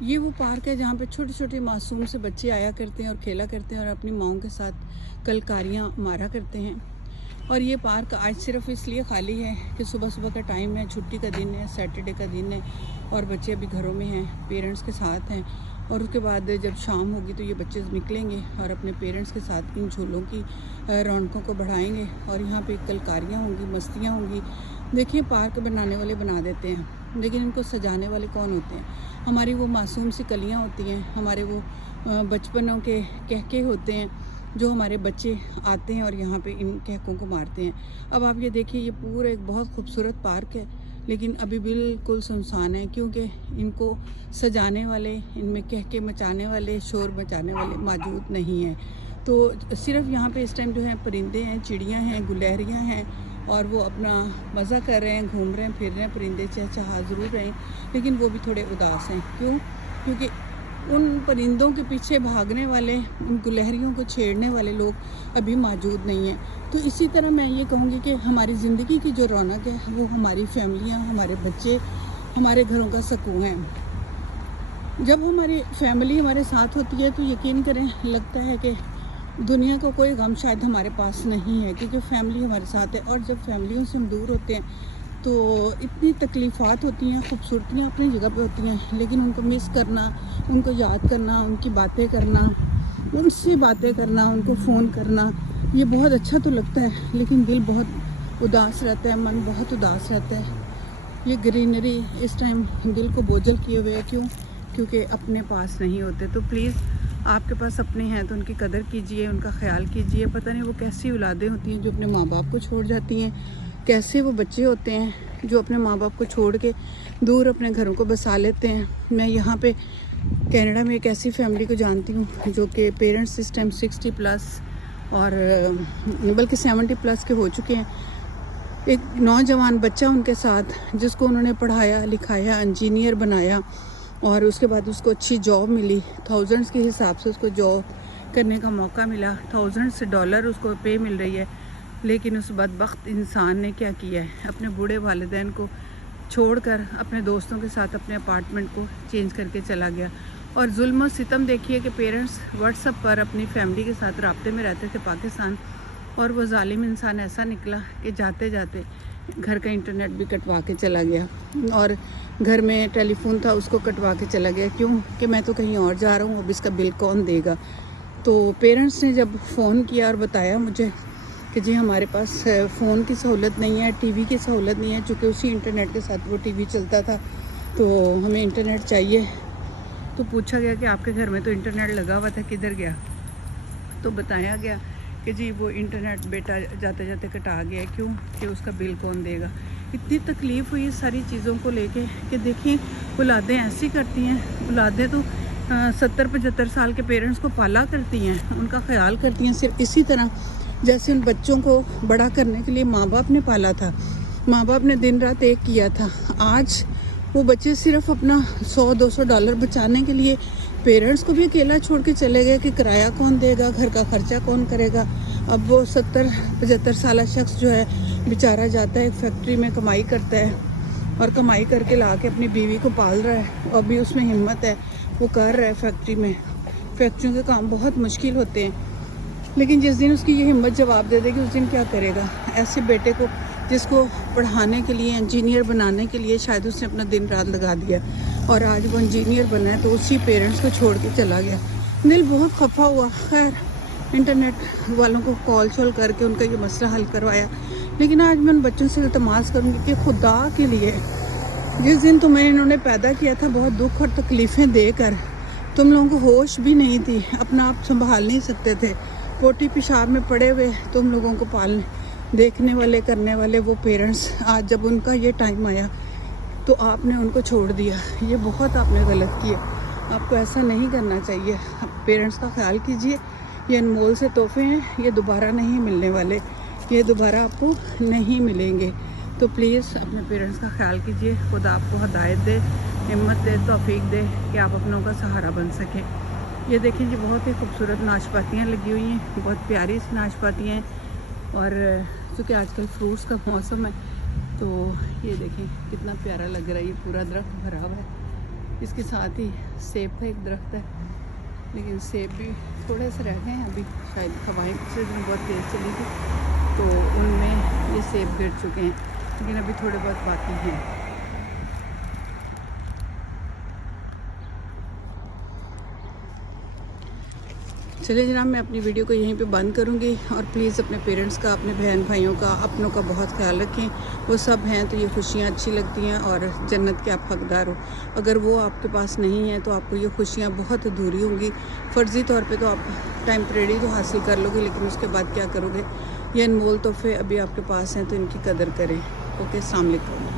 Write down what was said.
ये वो पार्क है जहाँ पे छोटे छोटे मासूम से बच्चे आया करते हैं और खेला करते हैं और अपनी माँओं के साथ कलकारियाँ मारा करते हैं। और ये पार्क आज सिर्फ इसलिए खाली है कि सुबह सुबह का टाइम है, छुट्टी का दिन है, सैटरडे का दिन है और बच्चे अभी घरों में हैं, पेरेंट्स के साथ हैं। और उसके बाद जब शाम होगी तो ये बच्चे निकलेंगे और अपने पेरेंट्स के साथ इन झूलों की रौनकों को बढ़ाएंगे और यहाँ पे कलकारियाँ होंगी, मस्तियाँ होंगी। देखिए, पार्क बनाने वाले बना देते हैं, लेकिन इनको सजाने वाले कौन होते हैं? हमारी वो मासूम सी कलियाँ होती हैं, हमारे वो बचपनों के कहके होते हैं, जो हमारे बच्चे आते हैं और यहाँ पे इन कहकों को मारते हैं। अब आप ये देखिए, ये पूरा एक बहुत खूबसूरत पार्क है, लेकिन अभी बिल्कुल सुनसान है, क्योंकि इनको सजाने वाले, इनमें कहके मचाने वाले, शोर मचाने वाले मौजूद नहीं हैं। तो सिर्फ यहाँ पे इस टाइम जो है परिंदे हैं, चिड़ियाँ हैं, गुलहरियाँ हैं और वो अपना मज़ा कर रहे हैं, घूम रहे हैं, फिर रहे हैं। परिंदे चहचहा ज़रूर रहे हैं, लेकिन वो भी थोड़े उदास हैं। क्यों? क्योंकि उन परिंदों के पीछे भागने वाले, उन गुलहरियों को छेड़ने वाले लोग अभी मौजूद नहीं हैं। तो इसी तरह मैं ये कहूँगी कि हमारी ज़िंदगी की जो रौनक है वो हमारी फैमिलियाँ, हमारे बच्चे, हमारे घरों का सुकून है। जब हमारी फैमिली हमारे साथ होती है तो यकीन करें, लगता है कि दुनिया को कोई गम शायद हमारे पास नहीं है, क्योंकि फैमिली हमारे साथ है। और जब फैमिलियों से हम दूर होते हैं तो इतनी तकलीफ़ात होती हैं, खूबसूरतियाँ अपनी जगह पे होती हैं, लेकिन उनको मिस करना, उनको याद करना, उनकी बातें करना, उनसे बातें करना, उनको फ़ोन करना, ये बहुत अच्छा तो लगता है, लेकिन दिल बहुत उदास रहता है, मन बहुत उदास रहता है। ये ग्रीनरी इस टाइम दिल को बोझल किए हुए है। क्यों? क्योंकि अपने पास नहीं होते। तो प्लीज़, आपके पास अपने हैं तो उनकी कदर कीजिए, उनका ख्याल कीजिए। पता नहीं वो कैसी औलादें होती हैं जो अपने माँ बाप को छोड़ जाती हैं, कैसे वो बच्चे होते हैं जो अपने माँ बाप को छोड़ के दूर अपने घरों को बसा लेते हैं। मैं यहाँ पे कनाडा में एक ऐसी फैमिली को जानती हूँ जो कि पेरेंट्स इस टाइम 60+ और बल्कि 70+ के हो चुके हैं। एक नौजवान बच्चा उनके साथ, जिसको उन्होंने पढ़ाया लिखाया, इंजीनियर बनाया और उसके बाद उसको अच्छी जॉब मिली, थाउजेंड्स के हिसाब से उसको जॉब करने का मौका मिला, थाउजेंड्स डॉलर उसको पे मिल रही है। लेकिन उस बदबख्त इंसान ने क्या किया है? अपने बूढ़े वालिदैन को छोड़कर अपने दोस्तों के साथ अपने अपार्टमेंट को चेंज करके चला गया। और जुल्म और सितम देखिए कि पेरेंट्स व्हाट्सएप पर अपनी फैमिली के साथ राब्ते में रहते थे पाकिस्तान, और वो जालिम इंसान ऐसा निकला कि जाते जाते घर का इंटरनेट भी कटवा के चला गया और घर में टेलीफोन था उसको कटवा के चला गया। क्यों? कि मैं तो कहीं और जा रहा हूँ, अब इसका बिल कौन देगा? तो पेरेंट्स ने जब फ़ोन किया और बताया मुझे कि जी हमारे पास फ़ोन की सहूलत नहीं है, टीवी की सहूलत नहीं है, चूँकि उसी इंटरनेट के साथ वो टीवी चलता था, तो हमें इंटरनेट चाहिए। तो पूछा गया कि आपके घर में तो इंटरनेट लगा हुआ था, किधर गया? तो बताया गया कि जी वो इंटरनेट बेटा जाते जाते कटा गया। क्यों? कि उसका बिल कौन देगा। इतनी तकलीफ़ हुई सारी चीज़ों को लेके कि देखिए, औलादें ऐसी करती हैं। औलादें तो 70-75 साल के पेरेंट्स को पाला करती हैं, उनका ख्याल करती हैं, सिर्फ इसी तरह जैसे उन बच्चों को बड़ा करने के लिए माँ बाप ने पाला था, माँ बाप ने दिन रात एक किया था। आज वो बच्चे सिर्फ अपना 100-200 डॉलर बचाने के लिए पेरेंट्स को भी अकेला छोड़ के चले गए कि किराया कौन देगा, घर का खर्चा कौन करेगा। अब वो 70-75 साल शख्स जो है बेचारा जाता है एक फैक्ट्री में, कमाई करता है और कमाई करके ला के अपनी बीवी को पाल रहा है, और भी उसमें हिम्मत है, वो कर रहा है फैक्ट्री में। फैक्ट्रियों के काम बहुत मुश्किल होते हैं, लेकिन जिस दिन उसकी ये हिम्मत जवाब दे देगी उस दिन क्या करेगा? ऐसे बेटे को, जिसको पढ़ाने के लिए, इंजीनियर बनाने के लिए शायद उसने अपना दिन रात लगा दिया, और आज वो इंजीनियर बना है तो उसी पेरेंट्स को छोड़ के चला गया। दिल बहुत खफा हुआ। खैर, इंटरनेट वालों को कॉल शॉल करके उनका ये मसला हल करवाया। लेकिन आज मैं उन बच्चों से इल्तमास करूँगी कि खुदा के लिए, जिस दिन तुम्हें इन्होंने पैदा किया था बहुत दुख और तकलीफ़ें देकर, तुम लोगों को होश भी नहीं थी, अपना आप संभाल नहीं सकते थे, पोटी पेशाब में पड़े हुए तुम लोगों को पालने देखने वाले करने वाले वो पेरेंट्स, आज जब उनका ये टाइम आया तो आपने उनको छोड़ दिया। ये बहुत आपने गलत किया, आपको ऐसा नहीं करना चाहिए। आप पेरेंट्स का ख्याल कीजिए, ये अनमोल से तोहफे हैं, ये दोबारा नहीं मिलने वाले, ये दोबारा आपको नहीं मिलेंगे। तो प्लीज़ अपने पेरेंट्स का ख्याल कीजिए। खुदा आपको हिदायत दे, हिम्मत दे, तौफीक दे कि आप अपनों का सहारा बन सकें। ये देखिए जी, बहुत ही खूबसूरत नाशपातियाँ लगी हुई हैं, बहुत प्यारी सी नाशपातियाँ हैं, और चूँकि आजकल फ्रूट्स का मौसम है तो ये देखें कितना प्यारा लग रहा है। ये पूरा दरख्त भरा हुआ है इसके साथ ही सेब का एक दरख्त है, लेकिन सेब भी थोड़े से रह गए हैं अभी, शायद हवाएं पिछले दिन बहुत तेज़ चली थी तो उनमें ये सेब गिर चुके हैं, लेकिन अभी थोड़े बहुत बाकी हैं। चलिए जनाब, मैं अपनी वीडियो को यहीं पे बंद करूँगी, और प्लीज़ अपने पेरेंट्स का, अपने बहन भाइयों का, अपनों का बहुत ख्याल रखें। वो सब हैं तो ये खुशियाँ अच्छी लगती हैं और जन्नत के आप हकदार हो। अगर वो आपके पास नहीं है तो आपको ये खुशियाँ बहुत अधूरी होंगी। फ़र्ज़ी तौर पे तो आप टेम्परेरी तो हासिल कर लोगे, लेकिन उसके बाद क्या करोगे? ये अनमोल तोहफे अभी आपके पास हैं तो इनकी कदर करें। ओके, अस्सलाम वालेकुम।